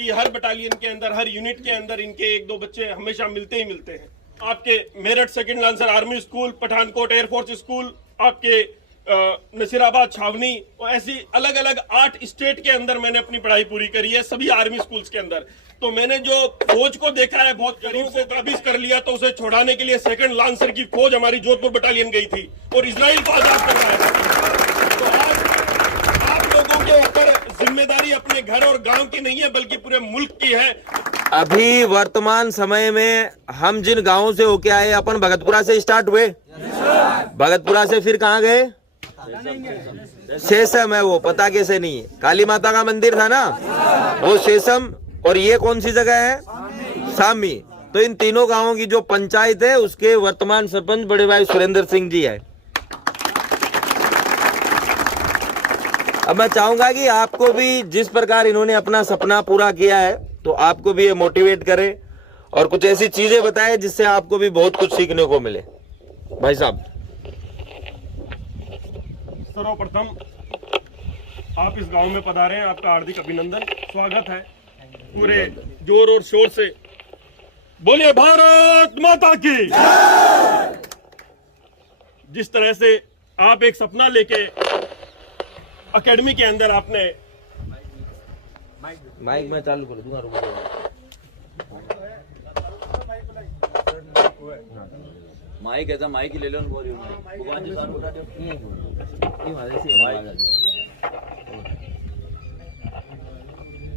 आपकी हर बटालियन के अंदर, हर यूनिट के अंदर इनके एक दो बच्चे हमेशा मिलते ही मिलते हैं। आपके Meerut second lancer army school, Pathankot air force school, आपके नसीराबाद छावनी, और ऐसी अलग अलग 8 स्टेट के अंदर मैंने अपनी पढ़ाई पूरी करी है, सभी आर्मी स्कूल्स के अंदर। तो मैंने जो फौज को देखा है, बहुत करीब से काबिज कर लिया, तो उसे छुड़ाने के लिए सेकंड लांसर की फौज हमारी जोधपुर बटालियन गई थी और इजराइल को आजाद कर रहा है। तो आज आप लोगों के ऊपर जिम्मेदारी अपने घर और गांव की नहीं है, बल्कि पूरे मुल्क की है। अभी वर्तमान समय में हम जिन गांवों से होके आए, अपन भगतपुरा से स्टार्ट हुए, भगतपुरा से फिर कहाँ गए? शेषम है, वो पता कैसे नहीं है, काली माता का मंदिर था ना, वो शेषम। और ये कौन सी जगह है? सामी। तो इन तीनों गांवों की जो पंचायत है, उसके वर्तमान सरपंच बड़े भाई सुरेंद्र सिंह जी है। अब मैं चाहूंगा कि आपको भी जिस प्रकार इन्होंने अपना सपना पूरा किया है, तो आपको भी ये मोटिवेट करे और कुछ ऐसी चीजें बताए जिससे आपको भी बहुत कुछ सीखने को मिले। भाई साहब, सर्वप्रथम आप इस गांव में पधारे हैं, आपका हार्दिक अभिनंदन, स्वागत है। पूरे जोर और शोर से बोलिए भारत माता की। जिस तरह से आप एक सपना लेके एकेडमी के अंदर आपने माइक में चालू कर दूंगा, माइक ऐसा माइक ही ले लो, भगवान जी साहब बता दो।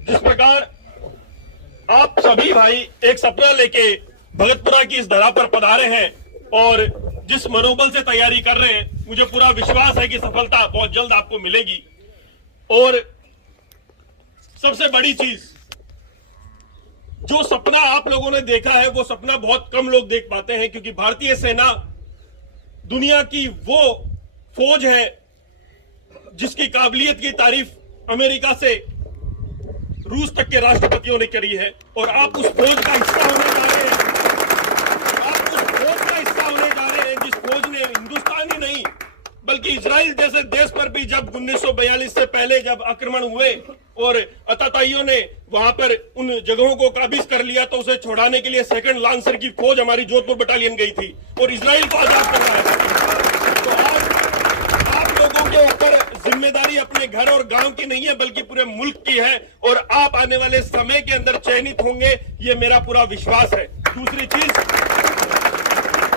जिस प्रकार आप सभी भाई एक सपना लेके भगतपुरा की इस धरा पर पधारे हैं और जिस मनोबल से तैयारी कर रहे हैं, मुझे पूरा विश्वास है कि सफलता बहुत जल्द आपको मिलेगी। और सबसे बड़ी चीज, जो सपना आप लोगों ने देखा है, वो सपना बहुत कम लोग देख पाते हैं, क्योंकि भारतीय सेना दुनिया की वो फौज है जिसकी काबिलियत की तारीफ अमेरिका से रूस तक के राष्ट्रपतियों ने करी है। और आप उस फौज का हिस्सा होने जा रहे हैं, आप उस फौज का हिस्सा होने जा रहे हैं जिस फौज ने हिंदुस्तान ही नहीं बल्कि इजराइल जैसे देश पर भी जब 1942 से पहले जब आक्रमण हुए और अताताइयों ने वहां पर उन जगहों को काबिज कर लिया, तो उसे छुड़ाने के लिए सेकंड लांसर की फौज हमारी जोधपुर बटालियन गई थी और इजराइल को आजाद कर रहा है। तो आज आप लोगों के ऊपर जिम्मेदारी अपने घर और गांव की नहीं है, बल्कि पूरे मुल्क की है, और आप आने वाले समय के अंदर चयनित होंगे, ये मेरा पूरा विश्वास है। दूसरी चीज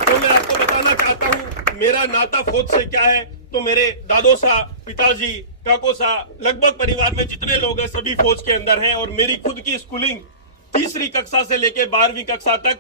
तो मैं आपको बताना चाहता हूं, मेरा नाता फौज से क्या है। तो मेरे दादो सा, पिताजी, काको सा, लगभग परिवार में जितने लोग हैं सभी फौज के अंदर हैं। और मेरी खुद की स्कूलिंग 3री कक्षा से लेके 12वीं कक्षा तक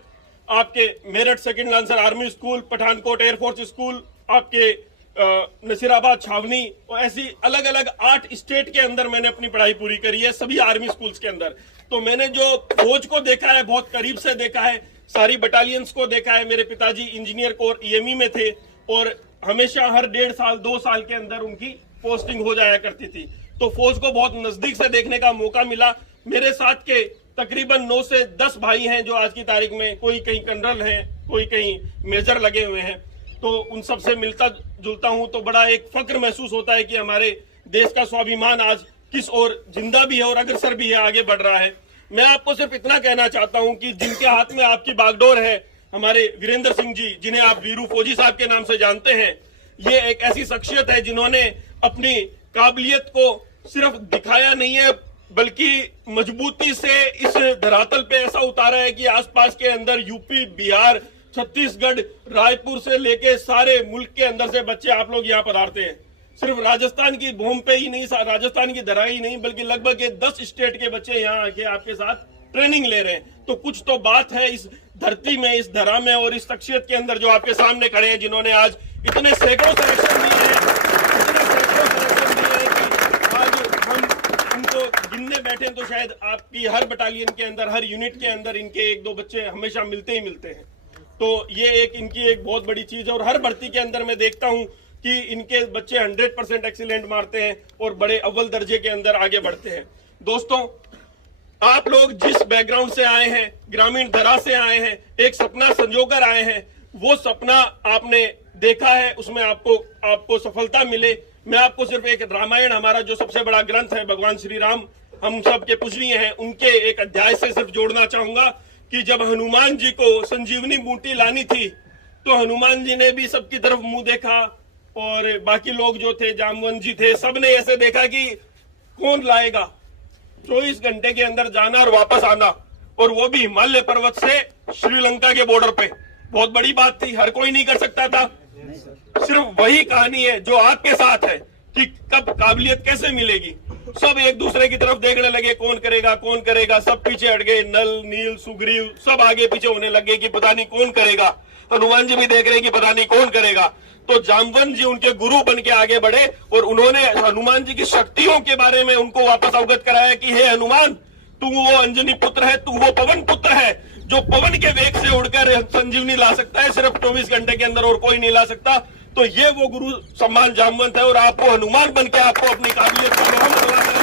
आपके Meerut second lancer army school, Pathankot air force school, आपके नसीराबाद छावनी, और ऐसी अलग अलग 8 स्टेट के अंदर मैंने अपनी पढ़ाई पूरी करी है, सभी आर्मी स्कूल्स के अंदर। तो मैंने जो फौज को देखा है, बहुत करीब से देखा है, सारी बटालियंस को देखा है। मेरे पिताजी इंजीनियर कोर ईएमई में थे और हमेशा हर 1.5 साल 2 साल के अंदर उनकी पोस्टिंग हो जाया करती थी। तो फौज को बहुत नजदीक से देखने का मौका मिला। मेरे साथ के तकरीबन 9 से 10 भाई हैं जो आज की तारीख में कोई कहीं कर्नल हैं, कोई कहीं मेजर लगे हुए हैं। तो उन सब से मिलता जुलता हूं तो बड़ा एक फक्र महसूस होता है कि हमारे देश का स्वाभिमान आज किस ओर जिंदा भी है और अग्रसर भी है, आगे बढ़ रहा है। मैं आपको सिर्फ इतना कहना चाहता हूं कि जिनके हाथ में आपकी बागडोर है, हमारे वीरेंद्र सिंह जी, जिन्हें आप वीरू फौजी साहब के नाम से जानते हैं, ये एक ऐसी शख्सियत है जिन्होंने अपनी काबिलियत को सिर्फ दिखाया नहीं है, बल्कि मजबूती से इस धरातल पे ऐसा उतारा है कि आसपास के अंदर यूपी, बिहार, छत्तीसगढ़, रायपुर से लेके सारे मुल्क के अंदर से बच्चे आप लोग यहाँ पधारते हैं। सिर्फ राजस्थान की भूमि पे ही नहीं, राजस्थान की धरा ही नहीं, बल्कि लगभग ये 10 स्टेट के बच्चे यहाँ आके आपके साथ ट्रेनिंग ले रहे हैं। तो कुछ तो बात है इस धरती में, इस धरा में और इस शख्सियत के अंदर जो आपके सामने खड़े हैं, जिन्होंने आज इतने सैकड़ों सिलेक्शन दिए हैं, कि आज हम उनको गिनने बैठे तो शायद आपकी हर बटालियन के अंदर, हर यूनिट के अंदर इनके एक दो बच्चे हमेशा मिलते ही मिलते हैं। तो ये इनकी एक बहुत बड़ी चीज है। और हर भर्ती के अंदर मैं देखता हूं कि इनके बच्चे 100% एक्सीलेंट मारते हैं और बड़े अव्वल दर्जे के अंदर आगे बढ़ते हैं। दोस्तों, आप लोग जिस बैकग्राउंड से आए हैं, ग्रामीण धरा से आए हैं, एक सपना संजोकर आए हैं, वो सपना आपने देखा है, उसमें आपको सफलता मिले। मैं आपको सिर्फ एक रामायण, हमारा जो सबसे बड़ा ग्रंथ है, भगवान श्री राम हम सब के पूजनीय हैं, उनके एक अध्याय से सिर्फ जोड़ना चाहूंगा कि जब हनुमान जी को संजीवनी बूटी लानी थी तो हनुमान जी ने भी सबकी तरफ मुंह देखा और बाकी लोग जो थे, जामवंत जी थे, सबने ऐसे देखा कि कौन लाएगा। 24 घंटे के अंदर जाना और वापस आना, और वो भी हिमालय पर्वत से श्रीलंका के बॉर्डर पे। बहुत बड़ी बात थी, हर कोई नहीं कर सकता था। सिर्फ वही कहानी है जो आपके साथ है कि कब काबिलियत कैसे मिलेगी। सब एक दूसरे की तरफ देखने लगे, कौन करेगा कौन करेगा, सब पीछे हट गए। नल, नील, सुग्रीव सब आगे पीछे होने लगे कि पता नहीं कौन करेगा। हनुमान जी भी देख रहे कि पता नहीं कौन करेगा। तो जामवंत जी उनके गुरु बन के आगे बढ़े और उन्होंने हनुमान जी की शक्तियों के बारे में उनको वापस अवगत कराया कि हे हनुमान, तू वो अंजनी पुत्र है, तू वो पवन पुत्र है जो पवन के वेग से उड़कर संजीवनी ला सकता है, सिर्फ 24 घंटे के अंदर और कोई नहीं ला सकता। तो ये वो गुरु सम्मान जामवंत है और आपको हनुमान बन के आपको अपनी काबिलियत का लोहा मनवाना है।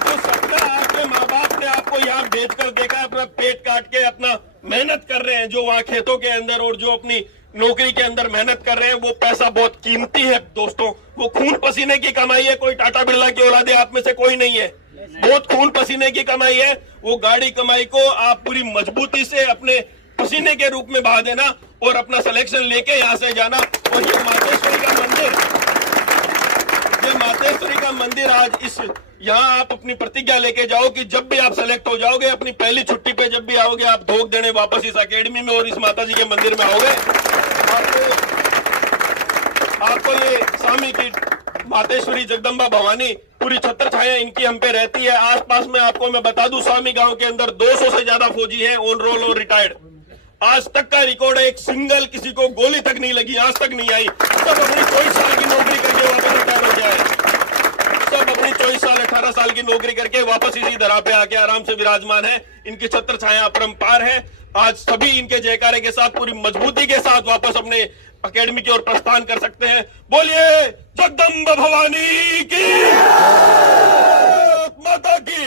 तो सपना आपके माँ बाप ने आपको यहाँ भेजकर देखा, अपना पेट काट के अपना मेहनत कर रहे हैं, जो वहाँ खेतों के अंदर और जो अपनी नौकरी के अंदर मेहनत कर रहे हैं, वो पैसा बहुत कीमती है दोस्तों। वो खून पसीने की कमाई है, कोई टाटा बिरला की औलादे आप में से कोई नहीं है, बहुत खून पसीने की कमाई है। वो गाड़ी कमाई को आप पूरी मजबूती से अपने पसीने के रूप में बहा देना और अपना सिलेक्शन लेके यहाँ से जाना। और ये मातेश्वरी का मंदिर आज इस यहाँ आप अपनी प्रतिज्ञा लेके जाओ कि जब भी आप सेलेक्ट हो जाओगे, अपनी पहली छुट्टी पे जब भी आओगे, आप धोख देने वापस इस एकेडमी में और इस माता जी के मंदिर में आओगे। आपको ये स्वामी की मातेश्वरी जगदम्बा भवानी पूरी छत्र छाया इनकी हम पे रहती है। आसपास में आपको मैं बता दूं, स्वामी गांव के अंदर 200 से ज्यादा फौजी हैं, ऑन रोल और रिटायर्ड। आज तक का रिकॉर्ड है, एक सिंगल किसी को गोली तक नहीं लगी, आज तक नहीं आई। सब अपनी 24 साल की नौकरी करके वापस रिटायर हो गया है। सब अपनी 24 साल 18 साल की नौकरी करके वापस इसी धरा पे आके आराम से विराजमान है। इनकी छत्र छाया अपरंपार है। आज सभी इनके जयकारे के साथ पूरी मजबूती के साथ वापस अपने अकेडमी की ओर प्रस्थान कर सकते हैं। बोलिए जगदम्बा भवानी की माता की।